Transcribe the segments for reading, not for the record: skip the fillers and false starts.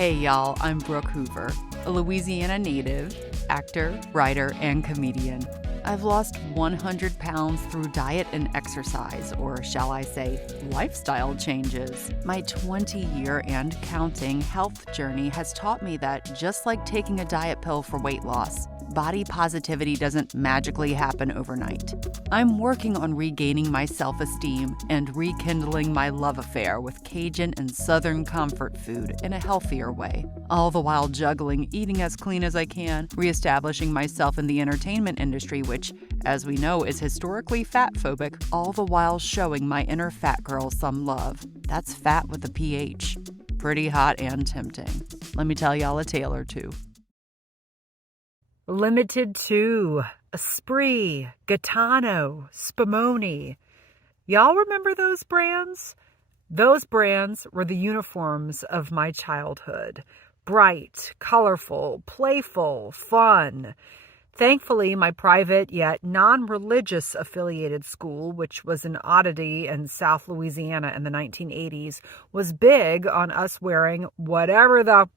Hey y'all, I'm Brooke Hoover, a Louisiana native, actor, writer, and comedian. I've lost 100 pounds through diet and exercise, or shall I say, lifestyle changes. My 20-year and counting health journey has taught me that just like taking a diet pill for weight loss, body positivity doesn't magically happen overnight. I'm working on regaining my self-esteem and rekindling my love affair with Cajun and Southern comfort food in a healthier way, all the while juggling eating as clean as I can, reestablishing myself in the entertainment industry, which, as we know, is historically fat-phobic, all the while showing my inner fat girl some love. That's fat with a PH. Pretty hot and tempting. Let me tell y'all a tale or two. Limited 2, Esprit, Gaetano, Spumoni. Y'all remember those brands? Those brands were the uniforms of my childhood. Bright, colorful, playful, fun. Thankfully, my private yet non-religious affiliated school, which was an oddity in South Louisiana in the 1980s, was big on us wearing whatever the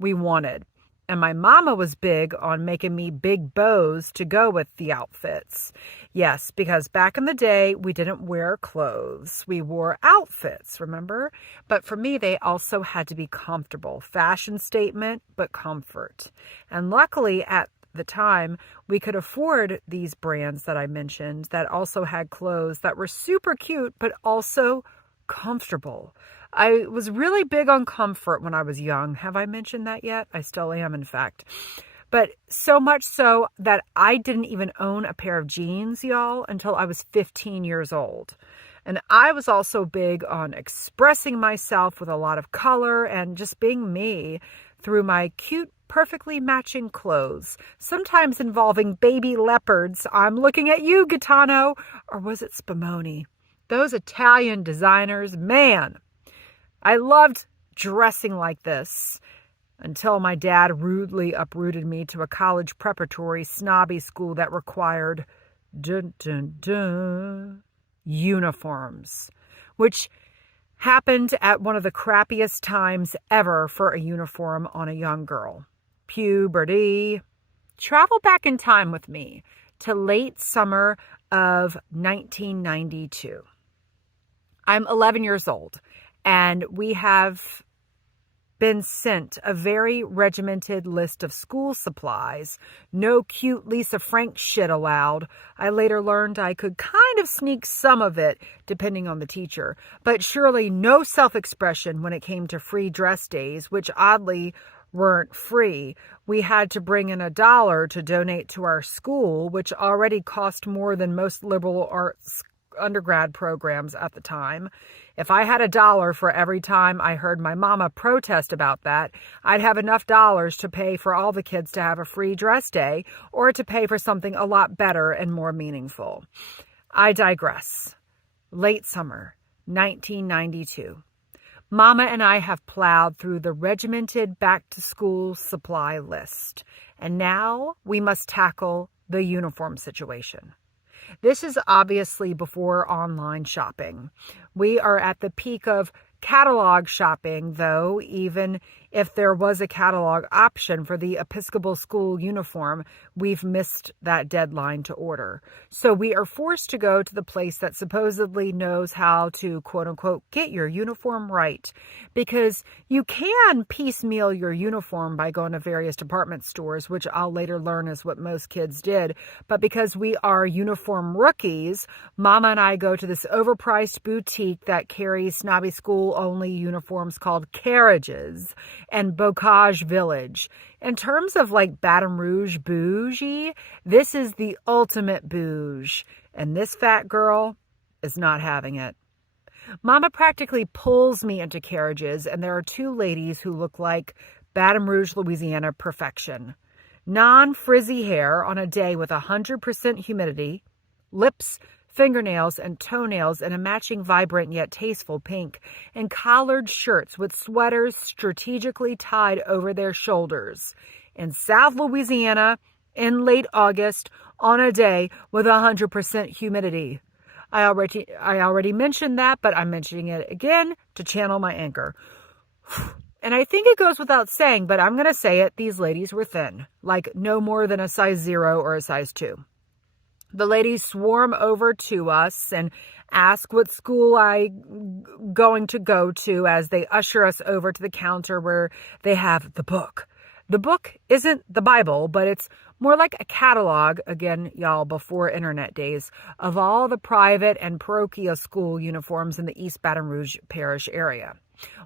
we wanted. And my mama was big on making me big bows to go with the outfits. Yes, because back in the day, we didn't wear clothes. We wore outfits, remember? But for me, they also had to be comfortable. Fashion statement, but comfort. And luckily, at the time, we could afford these brands that I mentioned that also had clothes that were super cute, but also comfortable. I was really big on comfort when I was young. Have I mentioned that yet? I still am, in fact. But so much so that I didn't even own a pair of jeans, y'all, until I was 15 years old. And I was also big on expressing myself with a lot of color and just being me through my cute, perfectly matching clothes, sometimes involving baby leopards. I'm looking at you, Gaetano. Or was it Spumoni? Those Italian designers, man. I loved dressing like this until my dad rudely uprooted me to a college preparatory snobby school that required uniforms, which happened at one of the crappiest times ever for a uniform on a young girl. Puberty. Travel back in time with me to late summer of 1992. I'm 11 years old. And we have been sent a very regimented list of school supplies. No cute Lisa Frank shit allowed. I later learned I could kind of sneak some of it, depending on the teacher. But surely no self-expression when it came to free dress days, which oddly weren't free. We had to bring in $1 to donate to our school, which already cost more than most liberal arts undergrad programs at the time. If I had $1 for every time I heard my mama protest about that, I'd have enough dollars to pay for all the kids to have a free dress day or to pay for something a lot better and more meaningful. I digress. Late summer, 1992. Mama and I have plowed through the regimented back-to-school supply list, and now we must tackle the uniform situation. This is obviously before online shopping. We are at the peak of catalog shopping, though, even if there was a catalog option for the Episcopal school uniform, we've missed that deadline to order. So we are forced to go to the place that supposedly knows how to, quote unquote, get your uniform right. Because you can piecemeal your uniform by going to various department stores, which I'll later learn is what most kids did. But because we are uniform rookies, Mama and I go to this overpriced boutique that carries snobby school-only uniforms called Carriages and Bocage Village. In terms of like Baton Rouge bougie, this is the ultimate bouge. And this fat girl is not having it. Mama practically pulls me into Carriages, and there are two ladies who look like Baton Rouge, Louisiana perfection. Non-frizzy hair on a day with 100% humidity, lips, fingernails, and toenails in a matching vibrant yet tasteful pink, and collared shirts with sweaters strategically tied over their shoulders. In South Louisiana, in late August, on a day with 100% humidity. I already mentioned that, but I'm mentioning it again to channel my anger. And I think it goes without saying, but I'm going to say it, these ladies were thin, like no more than a size 0 or a size 2. The ladies swarm over to us and ask what school I'm going to go to as they usher us over to the counter where they have the book. The book isn't the Bible, but it's more like a catalog, again, y'all, before internet days, of all the private and parochial school uniforms in the East Baton Rouge parish area.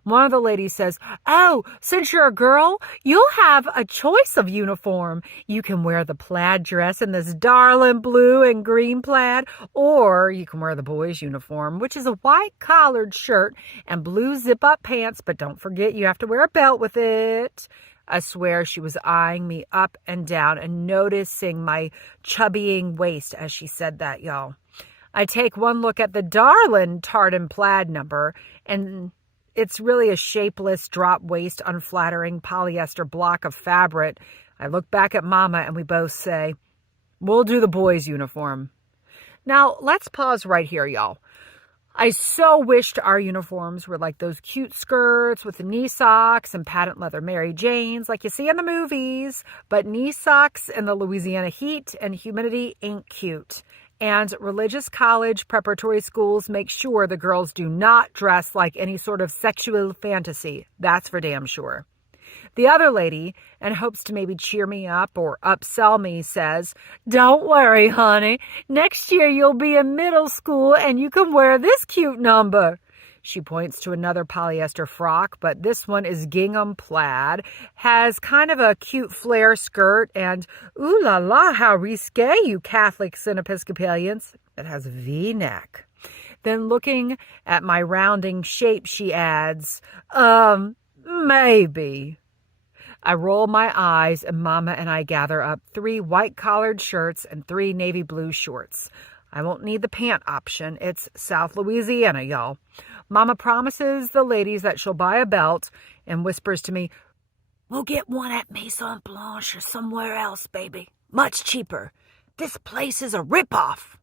One of the ladies says, "Oh, since you're a girl, you'll have a choice of uniform. You can wear the plaid dress in this darling blue and green plaid, or you can wear the boys' uniform, which is a white collared shirt and blue zip-up pants, but don't forget you have to wear a belt with it." I swear she was eyeing me up and down and noticing my chubbying waist as she said that, y'all. I take one look at the darling tartan plaid number, and it's really a shapeless, drop-waist, unflattering polyester block of fabric. I look back at Mama and we both say, "We'll do the boys' uniform." Now, let's pause right here, y'all. I so wished our uniforms were like those cute skirts with the knee socks and patent leather Mary Janes like you see in the movies, but knee socks in the Louisiana heat and humidity ain't cute. And religious college preparatory schools make sure the girls do not dress like any sort of sexual fantasy. That's for damn sure. The other lady, in hopes to maybe cheer me up or upsell me, says, "Don't worry, honey. Next year you'll be in middle school and you can wear this cute number." She points to another polyester frock, but this one is gingham plaid, has kind of a cute flare skirt, and ooh la la, how risque, you Catholics and Episcopalians. It has a V-neck. Then looking at my rounding shape, she adds, maybe. I roll my eyes and Mama and I gather up 3 white-collared shirts and 3 navy blue shorts. I won't need the pant option. It's South Louisiana, y'all. Mama promises the ladies that she'll buy a belt and whispers to me, "We'll get one at Maison Blanche or somewhere else, baby. Much cheaper. This place is a ripoff."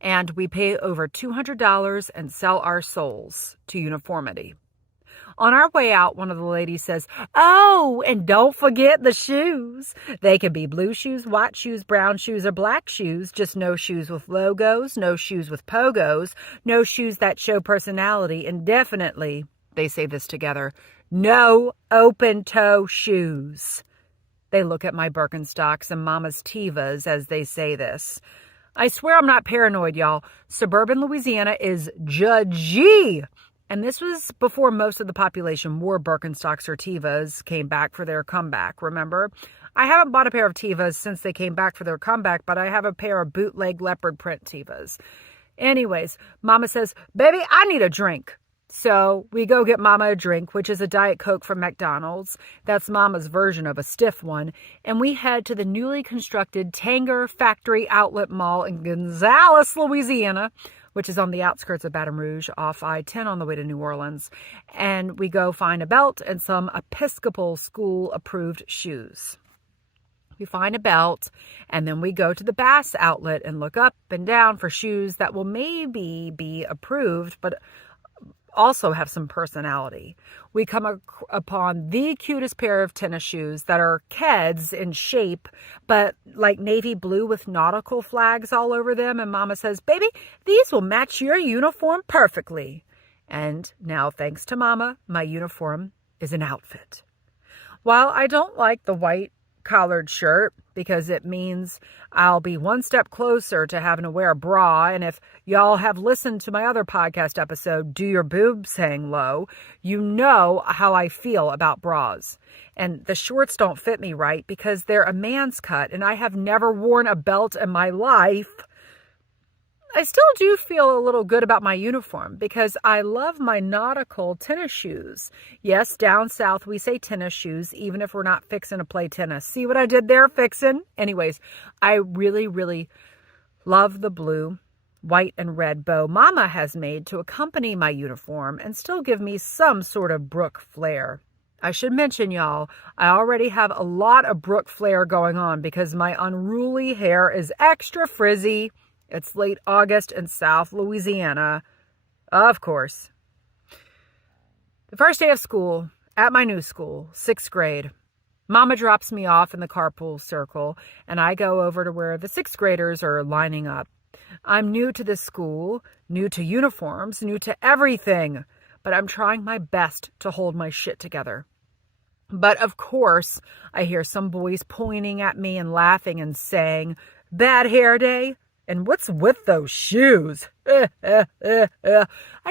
And we pay over $200 and sell our souls to Uniformity. On our way out, one of the ladies says, "Oh, and don't forget the shoes. They can be blue shoes, white shoes, brown shoes, or black shoes. Just no shoes with logos, no shoes with pogos, no shoes that show personality, and definitely," they say this together, "no open-toe shoes." They look at my Birkenstocks and Mama's Tevas as they say this. I swear I'm not paranoid, y'all. Suburban Louisiana is judgy. And this was before most of the population wore Birkenstocks or Tevas came back for their comeback, remember? I haven't bought a pair of Tevas since they came back for their comeback, but I have a pair of bootleg leopard print Tevas. Anyways, Mama says, "Baby, I need a drink." So we go get Mama a drink, which is a Diet Coke from McDonald's. That's Mama's version of a stiff one. And we head to the newly constructed Tanger Factory Outlet Mall in Gonzales, Louisiana, which is on the outskirts of Baton Rouge off I-10 on the way to New Orleans. And we go find a belt and some Episcopal school approved shoes. We find a belt and then we go to the Bass outlet and look up and down for shoes that will maybe be approved, but also have some personality. We come upon the cutest pair of tennis shoes that are Keds in shape, but like navy blue with nautical flags all over them. And Mama says, "Baby, these will match your uniform perfectly." And now, thanks to Mama, my uniform is an outfit. While I don't like the white collared shirt because it means I'll be one step closer to having to wear a bra, and if y'all have listened to my other podcast episode, "Do Your Boobs Hang Low?", you know how I feel about bras. And the shorts don't fit me right because they're a man's cut, and I have never worn a belt in my life. I still do feel a little good about my uniform because I love my nautical tennis shoes. Yes, down south we say tennis shoes, even if we're not fixing to play tennis. See what I did there, fixing? Anyways, I really, really love the blue, white, and red bow Mama has made to accompany my uniform and still give me some sort of Brooke flair. I should mention, y'all, I already have a lot of Brooke flair going on because my unruly hair is extra frizzy. It's late August in South Louisiana, of course. The first day of school, at my new school, 6th grade. Mama drops me off in the carpool circle, and I go over to where the 6th graders are lining up. I'm new to this school, new to uniforms, new to everything, but I'm trying my best to hold my shit together. But of course, I hear some boys pointing at me and laughing and saying, "Bad hair day? And what's with those shoes?" I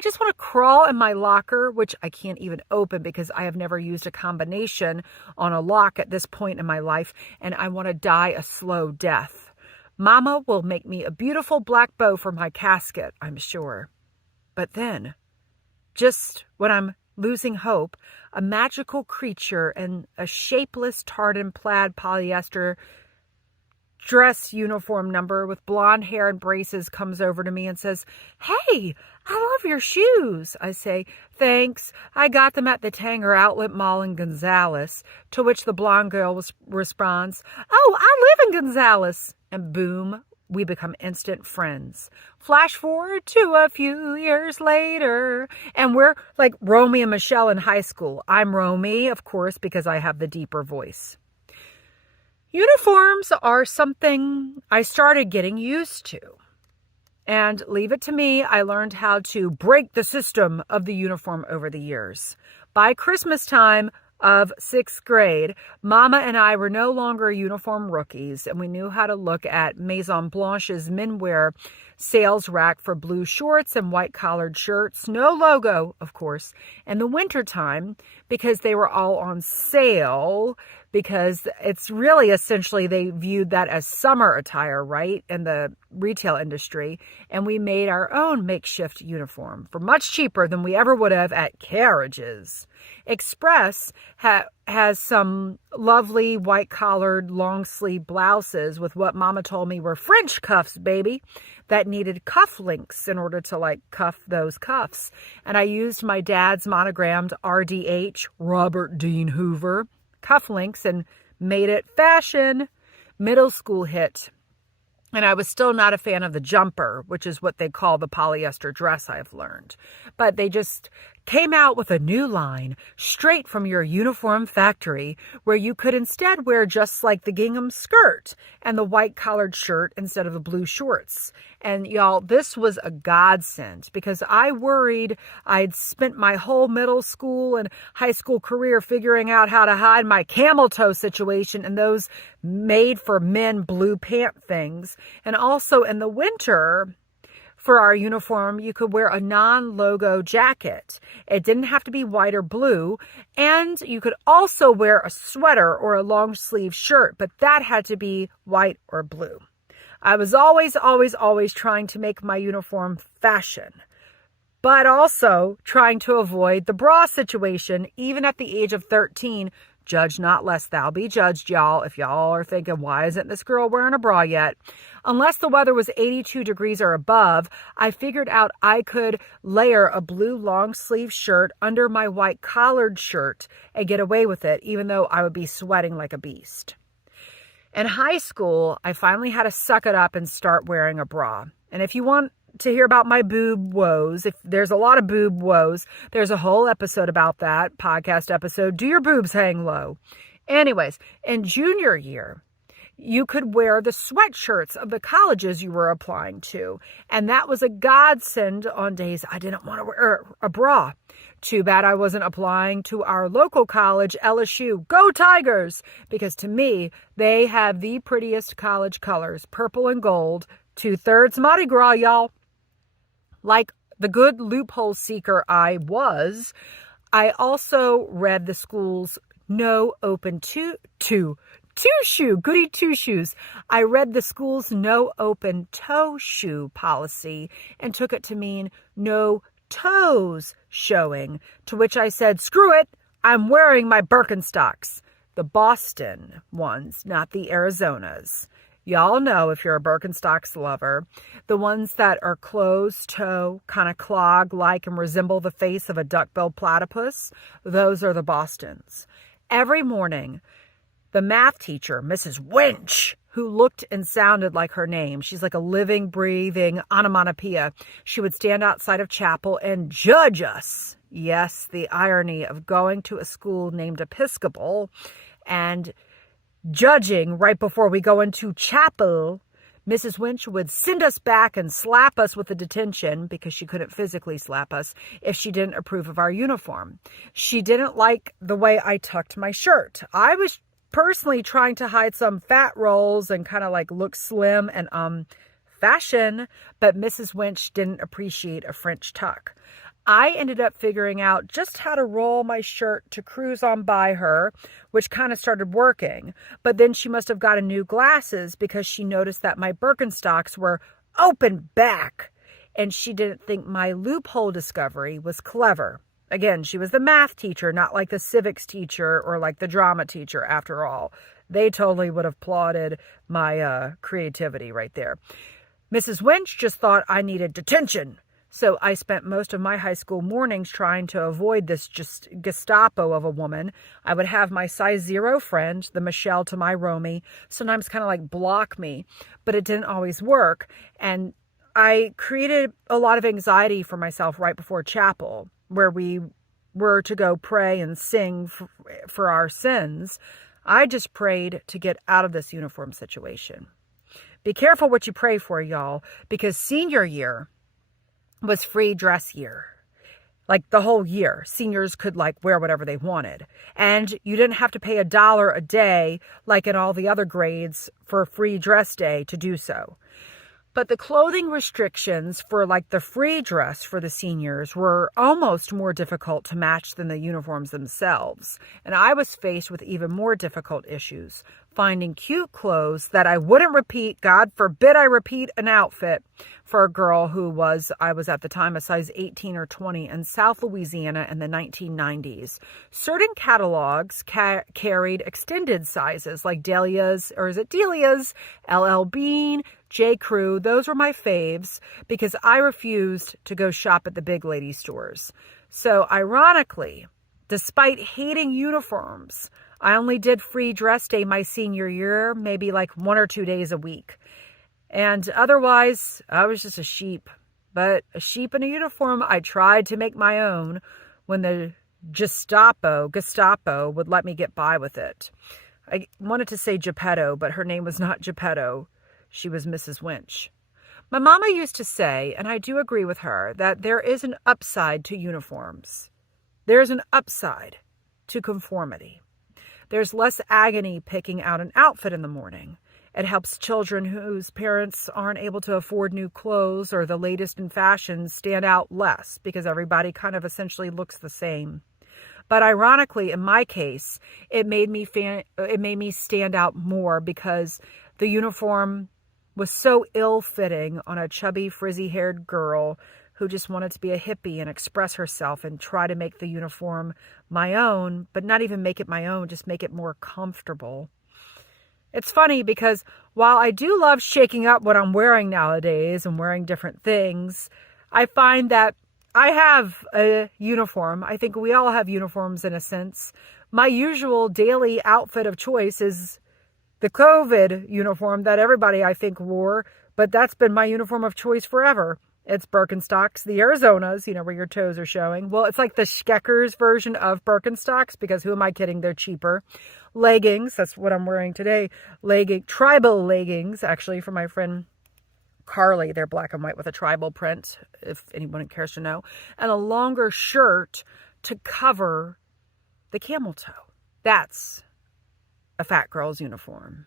just want to crawl in my locker, which I can't even open because I have never used a combination on a lock at this point in my life, and I want to die a slow death. Mama will make me a beautiful black bow for my casket, I'm sure. But then, just when I'm losing hope, a magical creature in a shapeless tartan plaid polyester dress uniform number with blonde hair and braces comes over to me and says, "Hey, I love your shoes." I say, "Thanks. I got them at the Tanger Outlet Mall in Gonzales." To which the blonde girl responds, "Oh, I live in Gonzales." And boom, we become instant friends. Flash forward to a few years later, and we're like Romy and Michelle in high school. I'm Romy, of course, because I have the deeper voice. Uniforms are something I started getting used to. And leave it to me, I learned how to break the system of the uniform over the years. By Christmas time of 6th grade, Mama and I were no longer uniform rookies, and we knew how to look at Maison Blanche's menwear sales rack for blue shorts and white collared shirts, no logo, of course, in the wintertime because they were all on sale, because it's really essentially they viewed that as summer attire, right, in the retail industry. And we made our own makeshift uniform for much cheaper than we ever would have at Carriage's. Express has some lovely white-collared long-sleeve blouses with what Mama told me were French cuffs, baby, that needed cuff links in order to cuff those cuffs. And I used my dad's monogrammed RDH, Robert Dean Hoover, cuff links and made it fashion. Middle school hit. And I was still not a fan of the jumper, which is what they call the polyester dress, I've learned. But they just came out with a new line straight from your uniform factory where you could instead wear just like the gingham skirt and the white collared shirt instead of the blue shorts. And y'all, this was a godsend because I worried I'd spent my whole middle school and high school career figuring out how to hide my camel toe situation in those made for men blue pant things. And also in the winter, for our uniform, you could wear a non-logo jacket. It didn't have to be white or blue. And you could also wear a sweater or a long sleeve shirt, but that had to be white or blue. I was always trying to make my uniform fashion, but also trying to avoid the bra situation, even at the age of 13. Judge not lest thou be judged, y'all. If y'all are thinking, why isn't this girl wearing a bra yet? Unless the weather was 82 degrees or above, I figured out I could layer a blue long sleeve shirt under my white collared shirt and get away with it, even though I would be sweating like a beast. In high school, I finally had to suck it up and start wearing a bra. And if you want to hear about my boob woes, if there's a lot of boob woes, there's a whole episode about that, podcast episode, Do Your Boobs Hang Low? Anyways, in junior year, you could wear the sweatshirts of the colleges you were applying to. And that was a godsend on days I didn't want to wear a bra. Too bad I wasn't applying to our local college, LSU. Go Tigers! Because to me, they have the prettiest college colors, purple and gold. 2/3 Mardi Gras, y'all. Like the good loophole seeker I was, I also read the school's no open two-shoe, goody two-shoes. I read the school's no open toe shoe policy and took it to mean no toes showing, to which I said, screw it, I'm wearing my Birkenstocks. The Boston ones, not the Arizonas. Y'all know, if you're a Birkenstocks lover, the ones that are closed toe, kind of clog-like and resemble the face of a duck-billed platypus, those are the Bostons. Every morning, the math teacher, Mrs. Winch, who looked and sounded like her name, she's like a living, breathing onomatopoeia, she would stand outside of chapel and judge us. Yes, the irony of going to a school named Episcopal and judging right before we go into chapel. Mrs. Winch would send us back and slap us with a detention because she couldn't physically slap us if she didn't approve of our uniform. She didn't like the way I tucked my shirt. I was personally trying to hide some fat rolls and kind of like look slim and fashion, but Mrs. Winch didn't appreciate a French tuck. I ended up figuring out just how to roll my shirt to cruise on by her, which kind of started working. But then she must have gotten new glasses because she noticed that my Birkenstocks were open back, and she didn't think my loophole discovery was clever. Again, she was the math teacher, not like the civics teacher or like the drama teacher after all. They totally would have applauded my creativity right there. Mrs. Winch just thought I needed detention. So I spent most of my high school mornings trying to avoid this just Gestapo of a woman. I would have my size 0 friend, the Michelle to my Romy, sometimes kind of like block me, but it didn't always work. And I created a lot of anxiety for myself right before chapel, where we were to go pray and sing for our sins. I just prayed to get out of this uniform situation. Be careful what you pray for, y'all, because senior year was free dress year. Like the whole year, seniors could like wear whatever they wanted. And you didn't have to pay $1 a day like in all the other grades for free dress day to do so. But the clothing restrictions for like the free dress for the seniors were almost more difficult to match than the uniforms themselves. And I was faced with even more difficult issues, finding cute clothes that I wouldn't repeat. God forbid I repeat an outfit for a girl who I was at the time a size 18 or 20 in South Louisiana in the 1990s. Certain catalogs carried extended sizes like Delia's, or is it Delia's, LL Bean, J. Crew. Those were my faves because I refused to go shop at the big lady stores. So ironically, despite hating uniforms, I only did free dress day my senior year, maybe like 1 or 2 days a week. And otherwise, I was just a sheep. But a sheep in a uniform I tried to make my own when the Gestapo would let me get by with it. I wanted to say Geppetto, but her name was not Geppetto. She was Mrs. Winch. My mama used to say, and I do agree with her, that there is an upside to uniforms. There is an upside to conformity. There's less agony picking out an outfit in the morning. It helps children whose parents aren't able to afford new clothes or the latest in fashion stand out less because everybody kind of essentially looks the same. But ironically, in my case, it made me stand out more because the uniform was so ill-fitting on a chubby, frizzy-haired girl who just wanted to be a hippie and express herself and try to make the uniform my own, but not even make it my own, just make it more comfortable. It's funny because while I do love shaking up what I'm wearing nowadays and wearing different things, I find that I have a uniform. I think we all have uniforms in a sense. My usual daily outfit of choice is the COVID uniform that everybody I think wore, but that's been my uniform of choice forever. It's Birkenstocks, the Arizonas, where your toes are showing. Well, it's like the Skechers version of Birkenstocks because who am I kidding? They're cheaper. Leggings, that's what I'm wearing today. Tribal leggings, actually, for my friend Carly. They're black and white with a tribal print, if anyone cares to know. And a longer shirt to cover the camel toe. That's a fat girl's uniform.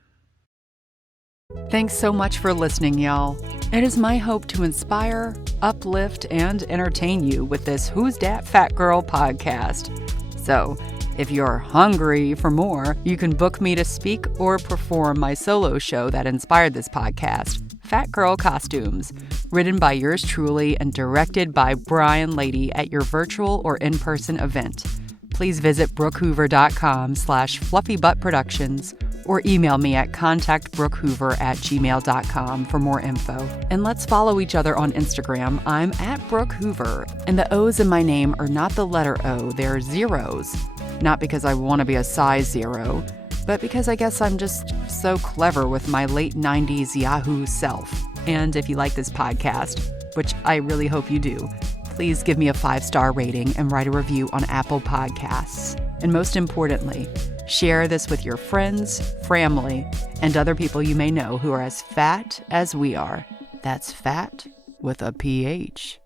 Thanks so much for listening, y'all. It is my hope to inspire, uplift, and entertain you with this Who's Dat Fat Girl podcast. So, if you're hungry for more, you can book me to speak or perform my solo show that inspired this podcast, Fat Girl Costumes, written by yours truly and directed by Brian Lady at your virtual or in-person event. Please visit brookehoover.com/fluffybuttproductions or email me at contactbrookhoover@gmail.com for more info. And let's follow each other on Instagram. I'm at Brooke Hoover, and the O's in my name are not the letter O, they're zeros. Not because I want to be a size 0, but because I guess I'm just so clever with my late 90s Yahoo self. And if you like this podcast, which I really hope you do, Please give me a 5-star rating and write a review on Apple Podcasts. And most importantly, share this with your friends, family, and other people you may know who are as fat as we are. That's fat with a PH.